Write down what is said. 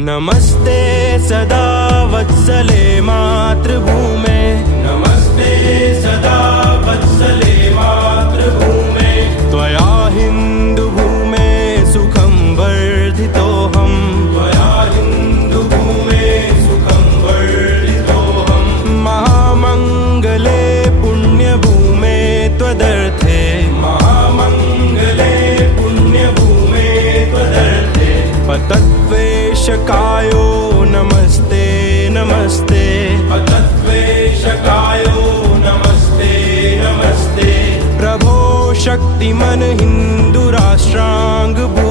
नमस्ते सदा वत्सले मातृभूमे, नमस्ते सदा वत्सले मातृभूमे। त्वया हिन्दुभूमे सुखं वर्धितोऽहम्, त्वया हिन्दुभूमे सुखं वर्धितोऽहम्। महामङ्गले पुण्यभूमे त्वदर्थे, महामङ्गले पुण्यभूमे त्वदर्थे। पतत्वेषकायो नमस्ते नमस्ते, पतत्वेषकायो नमस्ते नमस्ते। प्रभो शक्तिमन् हिन्दुराष्ट्राङ्गभूमे,